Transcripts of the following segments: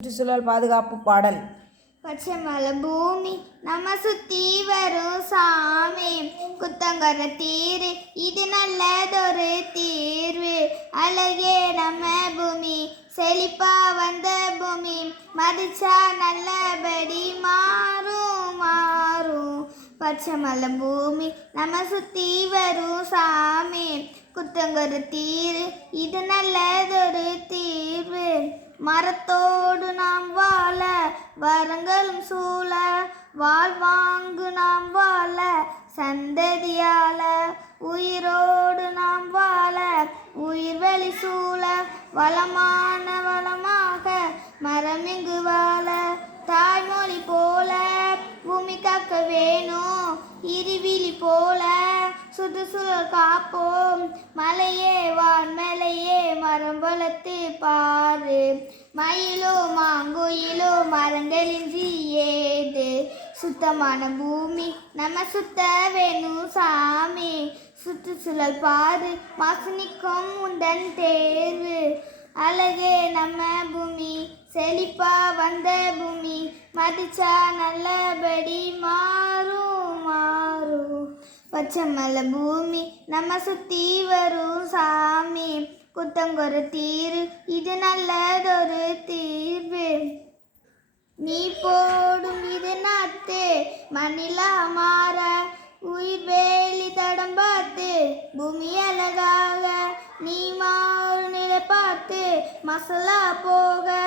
சுற்றுச்சூழல் பாதுகாப்பு பாடல். பச்சை மலை பூமி நம்ம சுத்தி வரும் சாமி. குத்தங்கர தீரு இது நல்லதொரு தீர்வு. அழகே நம்ம பூமி செழிப்பா வந்த பூமி. மதிச்சா நல்லபடி மாறும் மாறும். பச்சை மலை பூமி நம்ம சுத்தி வரும் சாமி. குத்தங்கர தீரு இது நல்லதொரு தீர்வு மரத்தோடு நாம் வாழ வரங்களும் சூழ வாழ்வாங்கு நாம் வாழ சந்ததியால உயிரோடு நாம் வாழ உயிர்வெளி சூழ வளமான வளமாக மரமிங்கு வாழ தாய்மொழி போல பூமி காக்க வேணும் இருவிழி போல சுற்றுச்சூழல் காப்போம் மலை மரம் பாரு. மயிலோ மாங்குயிலோ மரங்களின்றி ஏது சுத்தமான பூமி நம்ம சுத்த வேணும் சாமி. சுற்றுச்சூழல் பாரு வாசனிக்கும் உந்தன் தேர்வு அழகே நம்ம பூமி செழிப்பா வந்த பூமி. மதிச்சா நல்லபடி மாறும் மாறும். பச்சை மலை பூமி நம்ம சுத்தி வரும் சாமி. கூட்டங்கொரு தீர்வு இது நல்லதொரு தீர்வு. நீ போடும் இது நாத்து மண்ணிலா மாற உயிர் வேலி தடம் பார்த்து பூமி அழகாக நீ மாறு நிலை பார்த்து மசாலா போக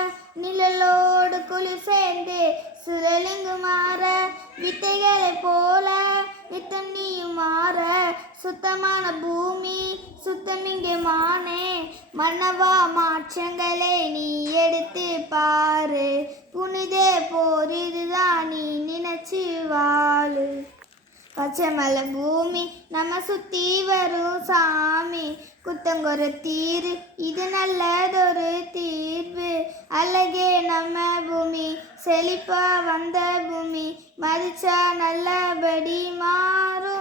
நிழலோடு குளிர் சேர்ந்து சுழலிங்கு மாற வித்தைகளை போல நித்தம் நீயும் மாற. சுத்தமான பூமி சுத்தமிங்கே மானே. மன்னவா மாற்றங்களை நீ எடுத்து பாரு. புனிதே போர் இதுதான் நீ நினைச்சு வாழு. பச்சை மலை பூமி நம்ம சுத்தி வரும் சாமி. குத்தங்கொரு தீரு இது நல்லதொரு தீர்வு. அழகே நம்ம பூமி செழிப்பா வந்த பூமி. மதிச்சா நல்லபடி மாறும்.